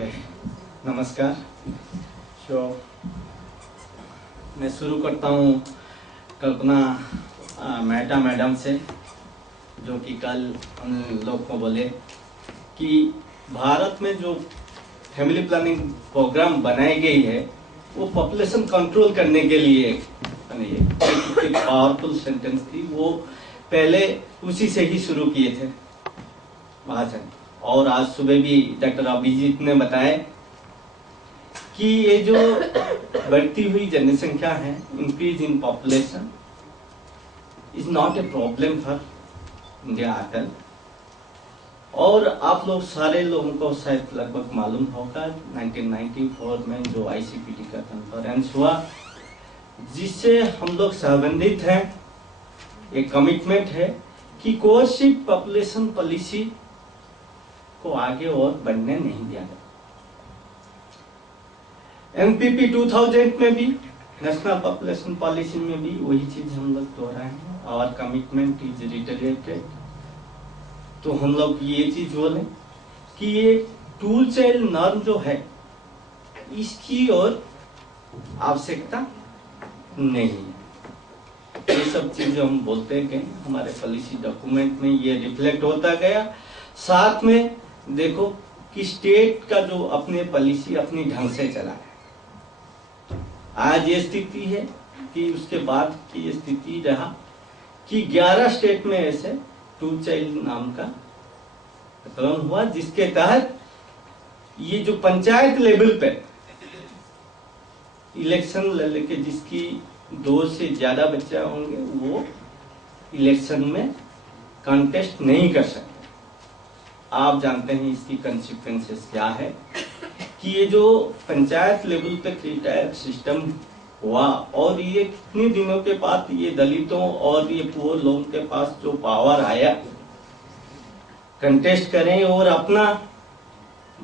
Day, नमस्कार। तो मैं शुरू करता हूँ कल्पना मेहता मैडम से, जो कि कल हम लोग को बोले कि भारत में जो फैमिली प्लानिंग प्रोग्राम बनाई गई है वो पॉपुलेशन कंट्रोल करने के लिए एक पावरफुल सेंटेंस थी। वो पहले उसी से ही शुरू किए थे भाषण। और आज सुबह भी डॉक्टर अभिजीत ने बताया कि ये जो बढ़ती हुई जनसंख्या है, increase in population is not a problem for India आजकल। और आप लोग सारे लोगों को शायद लगभग मालूम होगा 1994 में जो आईसीपीटी का कॉन्फ्रेंस हुआ, जिससे हम लोग संबंधित हैं। एक कमिटमेंट है कि कोर्सिव पॉपुलेशन पॉलिसी को आगे और बढ़ने नहीं दिया जाए। एमपीपी 2000 में भी, नेशनल पॉपुलेशन पॉलिसी में भी वही चीज हम लोग दोहराए हैं। Our commitment is reiterated. तो हम लोग ये चीज बोले कि ये टू चाइल्ड नॉर्म जो है इसकी और आवश्यकता नहीं है। ये सब चीजें हम बोलते गए, हमारे पॉलिसी डॉक्यूमेंट में ये रिफ्लेक्ट होता गया। साथ में देखो कि स्टेट का जो अपने पॉलिसी अपनी ढंग से चला है। आज ये स्थिति है कि उसके बाद की ये स्थिति रहा कि 11 स्टेट में ऐसे टू चाइल्ड नाम का कदम हुआ, जिसके तहत ये जो पंचायत लेवल पे इलेक्शन लेके जिसकी 2 से ज्यादा बच्चे होंगे वो इलेक्शन में कॉन्टेस्ट नहीं कर सकते। आप जानते हैं इसकी कंसिक्वेंसेस क्या है कि ये जो पंचायत लेवल पे क्रिटायर सिस्टम हुआ और ये कितने दिनों के बाद ये दलितों और ये पुअर लोगों के पास जो पावर आया कंटेस्ट करें और अपना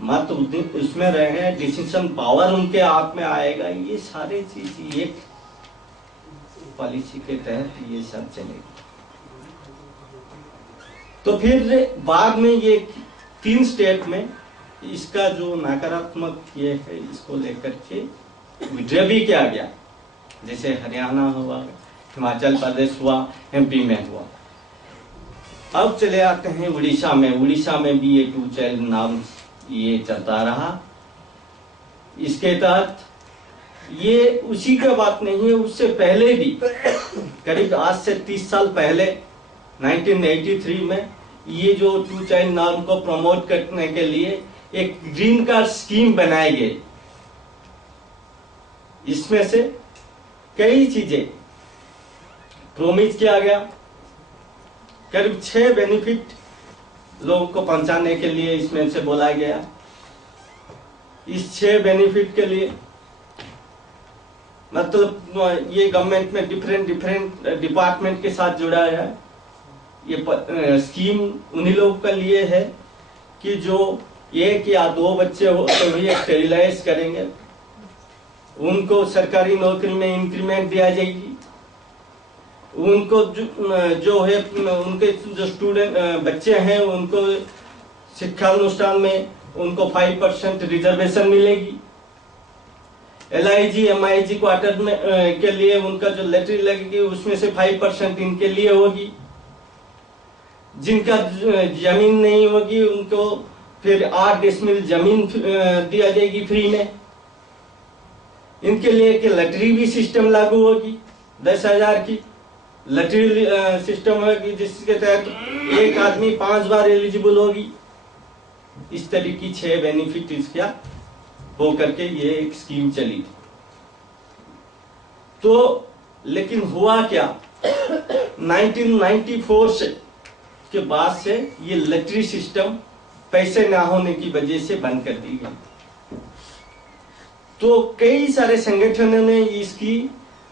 मत उसमें रहे, डिसीजन पावर उनके हाथ में आएगा। ये सारे चीज ये पॉलिसी के तहत ये सब चलेगा। तो फिर बाद में ये 3 स्टेट में इसका जो नकारात्मक ये है इसको लेकर के विड्रॉ भी किया गया, जैसे हरियाणा हुआ, हिमाचल प्रदेश हुआ, एमपी में हुआ। अब चले आते हैं उड़ीसा में। उड़ीसा में भी ये टू चाइल्ड नॉर्म ये चलता रहा। इसके तहत ये उसी का बात नहीं है, उससे पहले भी करीब आज से 30 साल पहले 1983 में ये जो टू चाइल्ड नॉर्म को प्रमोट करने के लिए एक ग्रीन कार्ड स्कीम बनाई गई। इसमें से कई चीजें प्रोमिस किया गया। करीब 6 बेनिफिट लोगों को पहुंचाने के लिए इसमें से बोला गया। इस 6 बेनिफिट के लिए मतलब ये गवर्नमेंट में डिफरेंट डिपार्टमेंट के साथ जुड़ा है। ये स्कीम उन्हीं लोगों के लिए है कि जो 1 या 2 बच्चे हो तो भी स्टेरिलाइज करेंगे, उनको सरकारी नौकरी में इंक्रीमेंट दिया जाएगी, उनको जो है उनके जो स्टूडेंट बच्चे हैं उनको शिक्षा अनुष्ठान में उनको 5% रिजर्वेशन मिलेगी। LIG MIG क्वार्टर में के लिए उनका जो लैटरी लगेगी उसमें से 5% इनके लिए होगी। जिनका जमीन नहीं होगी उनको फिर 8 डेसिमल जमीन दिया जाएगी फ्री में। इनके लिए कि लॉटरी भी सिस्टम लागू होगी, 10,000 की लॉटरी सिस्टम होगी, जिसके तहत एक आदमी 5 बार एलिजिबल होगी। इस तरह की 6 बेनिफिट इसका हो करके ये एक स्कीम चली थी। तो लेकिन हुआ क्या, 1994 से के बाद से ये लॉटरी सिस्टम पैसे ना होने की वजह से बंद कर दी गई। तो कई सारे संगठनों ने इसकी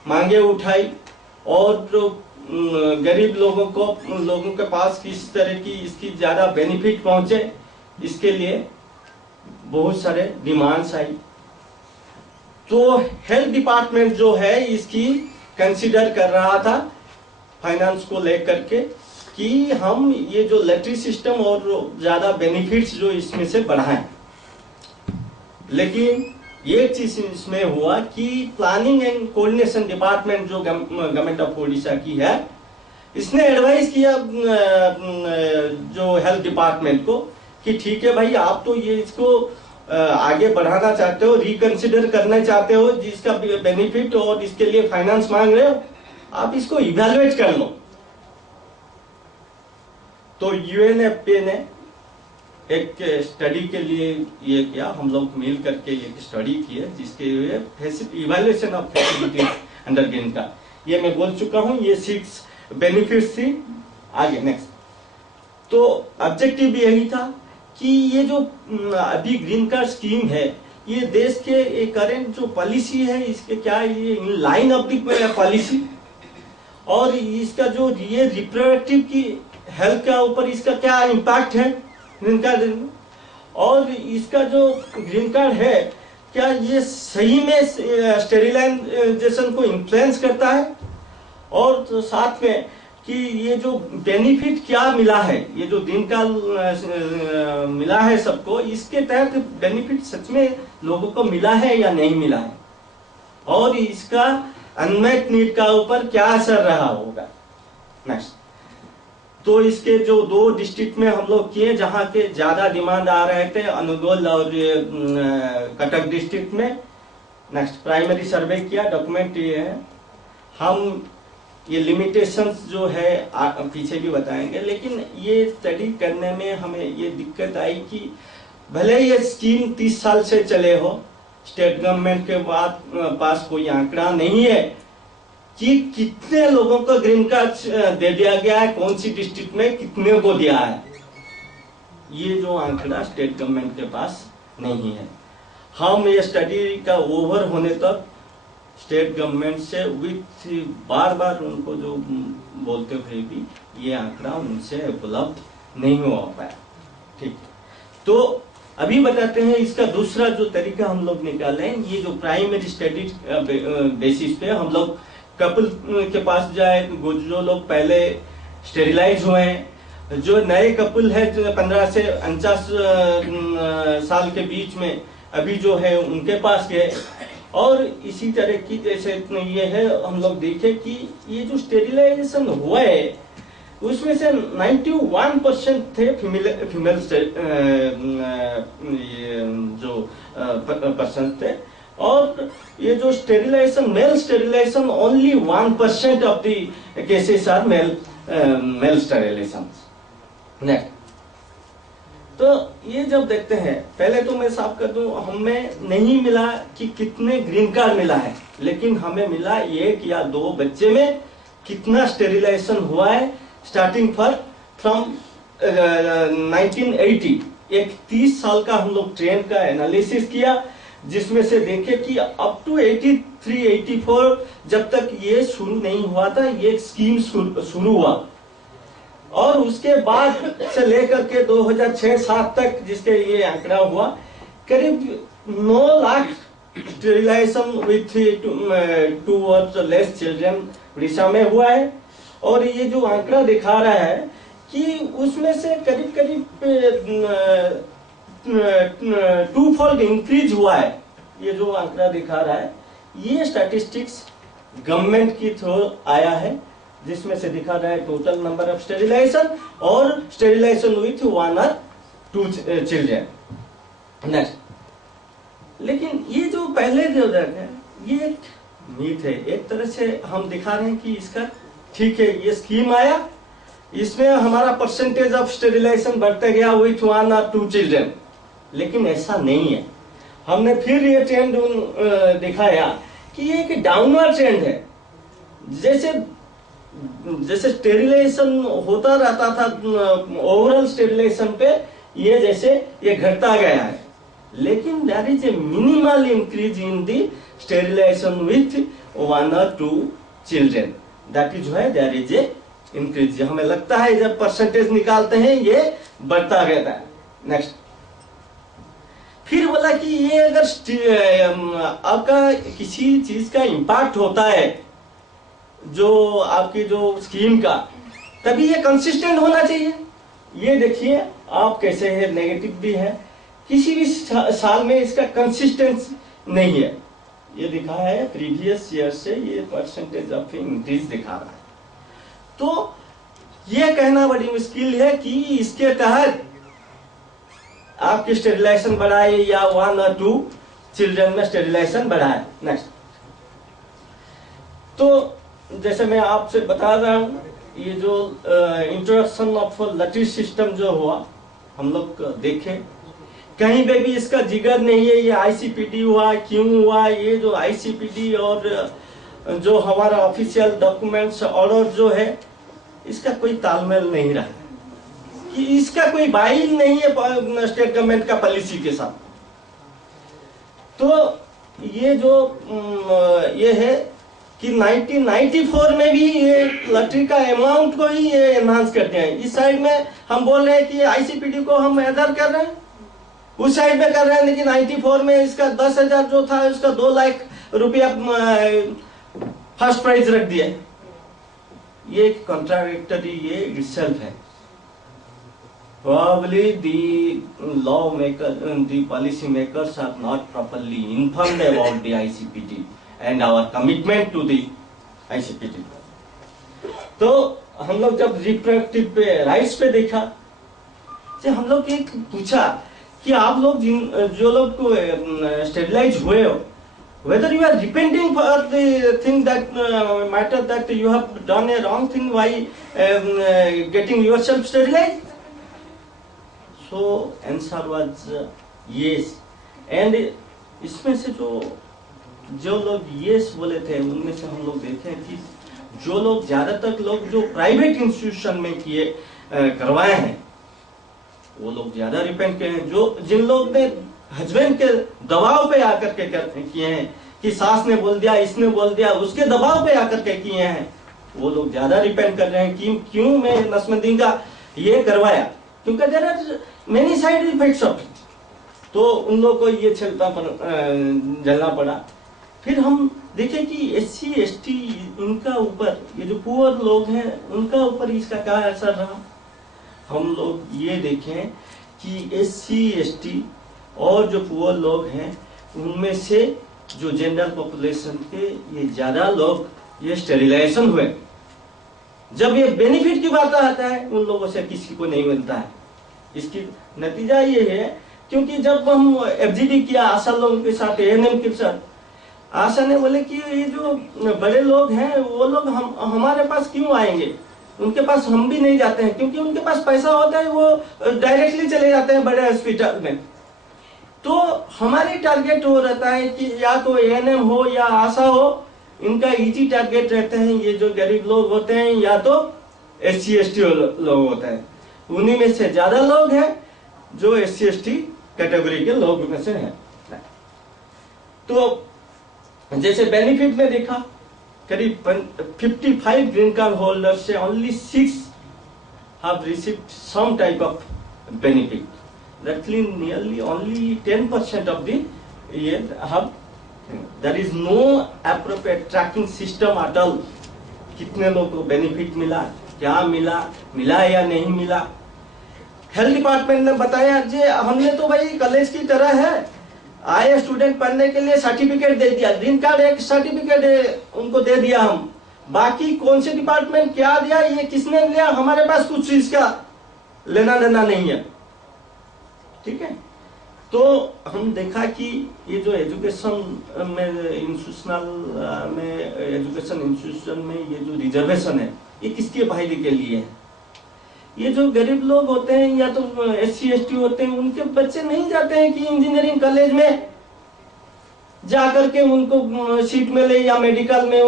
मांगे उठाई और जो गरीब लोगों के पास किस तरह की इसकी ज्यादा बेनिफिट पहुंचे, इसके लिए बहुत सारे डिमांड्स आई। तो हेल्थ डिपार्टमेंट जो है इसकी कंसीडर कर रहा था फाइनेंस को लेकर के कि हम ये जो लॉटरी सिस्टम और ज्यादा बेनिफिट्स जो इसमें से बढ़ाएं। लेकिन एक चीज इसमें हुआ कि प्लानिंग एंड कोऑर्डिनेशन डिपार्टमेंट जो गवर्नमेंट ऑफ ओडिशा की है, इसने एडवाइस किया जो हेल्थ डिपार्टमेंट को कि ठीक है भाई, आप तो ये इसको आगे बढ़ाना चाहते हो, रिकंसिडर करना चाहते हो, जिसका बेनिफिट और इसके लिए फाइनेंस मांग रहे हो, आप इसको इवैल्यूएट कर लो। तो यूएनएफपीए ने एक स्टडी के लिए ये किया, हम लोग मिल करके एक स्टडी की है जिसके evaluation of facilities under green card, ये मैं बोल चुका हूं, ये 6 बेनिफिट्स थी। आगे नेक्स्ट, तो ऑब्जेक्टिव यही था कि ये जो अभी ग्रीन कार्ड स्कीम है, ये देश के करंट जो पॉलिसी है इसके क्या ये in line of the policy, और इसका जो ये रिप्रोडक्टिव की हेल्थ के ऊपर इसका क्या इम्पैक्ट है ग्रीन कार्ड, और इसका जो ग्रीन कार्ड है क्या ये सही में स्टेरिलाइजेशन को इन्फ्लुएंस करता है, और तो साथ में कि ये जो बेनिफिट क्या मिला है, ये जो दिन का मिला है सबको, इसके तहत बेनिफिट सच में लोगों को मिला है या नहीं मिला है, और इसका अनमेट नीड का ऊपर क्या असर रहा होगा। नेक्स्ट, तो इसके जो 2 डिस्ट्रिक्ट में हम लोग किए जहां के ज्यादा डिमांड आ रहे थे, अनुगोल और कटक डिस्ट्रिक्ट में। नेक्स्ट, प्राइमरी सर्वे किया, डॉक्यूमेंट ये है, हम ये लिमिटेशंस जो है पीछे भी बताएंगे, लेकिन ये स्टडी करने में हमें ये दिक्कत आई कि भले ये स्कीम 30 साल से चले हो, स्टेट गवर्नमेंट के पास कोई आंकड़ा नहीं है कि कितने लोगों को ग्रीन कार्ड दे दिया गया है, कौन सी डिस्ट्रिक्ट में कितने को दिया है, ये जो आंकड़ा स्टेट गवर्नमेंट के पास नहीं है। हम ये स्टडी का ओवर होने तक स्टेट गवर्नमेंट से विथ बार बार उनको जो बोलते हुए भी ये आंकड़ा उनसे उपलब्ध नहीं हो पाया। ठीक, तो अभी बताते हैं इसका दूसरा जो तरीका हम लोग निकाले, ये जो प्राइमरी स्टडी बेसिस पे हम लोग कपल के पास जाए, जो लोग पहले स्टेरिलाइज हुए हैं, जो नए कपल है जो 15 से 49 साल के बीच में अभी जो है उनके पास गए, और इसी तरह की जैसे ये है, हम लोग देखे कि ये जो स्टेरिलाइजेशन हुआ है उसमें से 91% थे फीमेल जो पर्सन थे, और ये जो sterilisation male sterilisation only 1% of the cases are male sterilisation. Next, तो ये जब देखते हैं, पहले तो मैं साफ कर दूं, हमें नहीं मिला कि कितने ग्रीन कार्ड मिला है, लेकिन हमें मिला 1 या 2 बच्चे में कितना स्टेरिलाइजेशन हुआ है स्टार्टिंग फ्रॉम 1980। एक 30 साल का हम लोग ट्रेंड का एनालिसिस किया, जिसमें से देखे कि अप टू 83-84 जब तक ये शुरू नहीं हुआ था, ये स्कीम शुरू हुआ, और उसके बाद से लेकर के 2006-07 तक जिसके ये आंकड़ा हुआ, करीब 9 लाख स्टेरिलाइजेशन विथ 2 और लेस चिल्ड्रन उड़ीसा में हुआ है। और ये जो आंकड़ा दिखा रहा है कि उसमें से करीब 2-fold इंक्रीज हुआ है, ये जो आंकड़ा दिखा रहा है, ये स्टैटिस्टिक्स गवर्नमेंट की थ्रू आया है, जिसमें से दिखा रहा है टोटल नंबर ऑफ स्टेरिलाइजेशन और sterilisation with 1 or 2 children. Next, लेकिन ये जो पहले जो है ये एक मीथ है, एक तरह से हम दिखा रहे हैं कि इसका ठीक है, ये स्कीम आया, इसमें हमारा परसेंटेज ऑफ स्टेरिलाइजेशन बढ़ता गया विथ 1 or 2 चिल्ड्रन, लेकिन ऐसा नहीं है। हमने फिर ये ट्रेंड दिखाया कि ये एक डाउनवर्ड ट्रेंड है, जैसे स्टेरिलाइजेशन होता रहता था ओवरऑल स्टेरिलाइजेशन पे, ये जैसे ये घटता गया है, लेकिन there is a minimal increase in the sterilisation with 1 or 2 children, that is why there is a increase. हमें लगता है जब परसेंटेज निकालते हैं ये बढ़ता रहता है। नेक्स्ट, फिर बोला कि ये अगर आपका किसी चीज का इम्पैक्ट होता है जो आपकी जो स्कीम का, तभी ये कंसिस्टेंट होना चाहिए। ये देखिए आप कैसे है, नेगेटिव भी है, किसी भी साल में इसका कंसिस्टेंसी नहीं है। ये दिखा है प्रीवियस ईयर से ये परसेंटेज ऑफ इंक्रीज दिखा रहा है। तो ये कहना बड़ी मुश्किल है कि इसके तहत आपकी स्टेरिलाइजेशन बढ़ाए या 1 और 2 चिल्ड्रन में स्टेरिलाइजेशन बढ़ाए। नेक्स्ट, तो जैसे मैं आपसे बता रहा हूं, ये जो इंट्रोडक्शन ऑफ लटरी सिस्टम जो हुआ हम लोग देखें, कहीं पे भी इसका जिगर नहीं है। ये आईसीपीडी हुआ, क्यों हुआ, ये जो आईसीपीडी और जो हमारा ऑफिशियल डॉक्यूमेंट्स ऑर्डर जो है, इसका कोई तालमेल नहीं रहा, कि इसका कोई बाइल नहीं है स्टेट गवर्नमेंट का पॉलिसी के साथ। तो ये जो ये है कि 1994 में भी ये लॉटरी का अमाउंट को ही ये एनहांस करते हैं। इस साइड में हम बोल रहे हैं कि आईसीपीडी को हम एडर कर रहे हैं, उस साइड में कर रहे हैं, लेकिन 94 में इसका 10,000 जो था उसका 2 लाख रुपया फर्स्ट प्राइज रख दिया। ये कॉन्ट्राडिक्टरी ये इटसेल्फ है। Probably the lawmakers, the policy makers are not properly informed about the ICPT and our commitment to the ICPT. तो हम लोग जब रिप्रोडक्टिव पे राइट्स पे देखा, तो हम लोग एक पूछा कि आप लोग जो लोग को स्टेबलाइज हुए हो, whether you are repenting for the thing that matter that you have done a wrong thing by getting yourself sterilized. So answer was yes. And इसमें से जो लोग yes बोले थे, उनमें से हम लोग देखें कि जो लोग ज्यादातर लोग जो प्राइवेट इंस्टीट्यूशन में किए करवाए हैं, वो लोग ज्यादा रिपेंट किए हैं। जो जिन लोग ने हस्बैंड के दबाव पे आकर के किए हैं, कि सास ने बोल दिया, इसने बोल दिया, उसके दबाव पे आकर के किए हैं, वो लोग ज्यादा रिपेंट कर रहे हैं कि क्यों मैं नस्बंदी का ये करवाया, क्योंकि there are many side effects of it. तो उन लोगों को ये झेलना पड़ा। फिर हम देखें कि SC ST इनका ऊपर, ये जो पुअर लोग हैं उनका ऊपर इसका क्या असर रहा। हम लोग ये देखें कि SC ST और जो पुअर लोग हैं, उनमें से जो जनरल पॉपुलेशन के ये ज्यादा लोग ये स्टेरिलाइजेशन हुए। जब ये बेनिफिट की बात आता है, उन लोगों से किसी को नहीं मिलता है। इसकी नतीजा ये है, क्योंकि जब हम FGD किया आशा लोगों के साथ, ANM के साथ, आशा ने बोले कि ये जो बड़े लोग हैं वो लोग हमारे पास क्यों आएंगे, उनके पास हम भी नहीं जाते हैं, क्योंकि उनके पास पैसा होता है, वो डायरेक्टली चले जाते हैं बड़े हॉस्पिटल में। तो हमारी टारगेट हो रहता है कि या तो ANM हो या आशा हो, इनका इजी टारगेट रहते हैं ये जो गरीब लोग होते हैं, या तो SC ST लोग होते हैं। उन्हीं में से ज्यादा लोग हैं जो SC ST कैटेगरी के लोग में से हैं। तो जैसे बेनिफिट में देखा, करीब 55 ग्रीन कार्ड होल्डर से only 6 have received some type of benefit. That means nearly only 10% of the have. There is no appropriate tracking system at all. कितने लोगों को बेनिफिट मिला, क्या मिला या नहीं मिला। हेल्थ डिपार्टमेंट ने बताया जी हमने तो भाई कॉलेज की तरह है, आए स्टूडेंट पढ़ने के लिए सर्टिफिकेट दे दिया, ग्रीन कार्ड एक सर्टिफिकेट उनको दे दिया हम, बाकी कौन से डिपार्टमेंट क्या दिया, ये किसने लिया, हमारे पास कुछ इसका लेना देना नहीं है। ठीक है, तो हम देखा कि ये जो एजुकेशन में इंस्टीट्यूशन में ये जो रिजर्वेशन है, ये किसके फायदे के लिए है। ये जो गरीब लोग होते हैं या तो SC ST होते हैं, उनके बच्चे नहीं जाते हैं कि इंजीनियरिंग कॉलेज में जाकर के उनको सीट मिले या मेडिकल में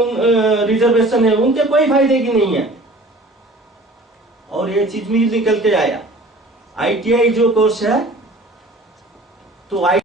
रिजर्वेशन है, उनके कोई फायदे की नहीं है। और ये चीज भी निकल के आया, ITI जो कोर्स है, तो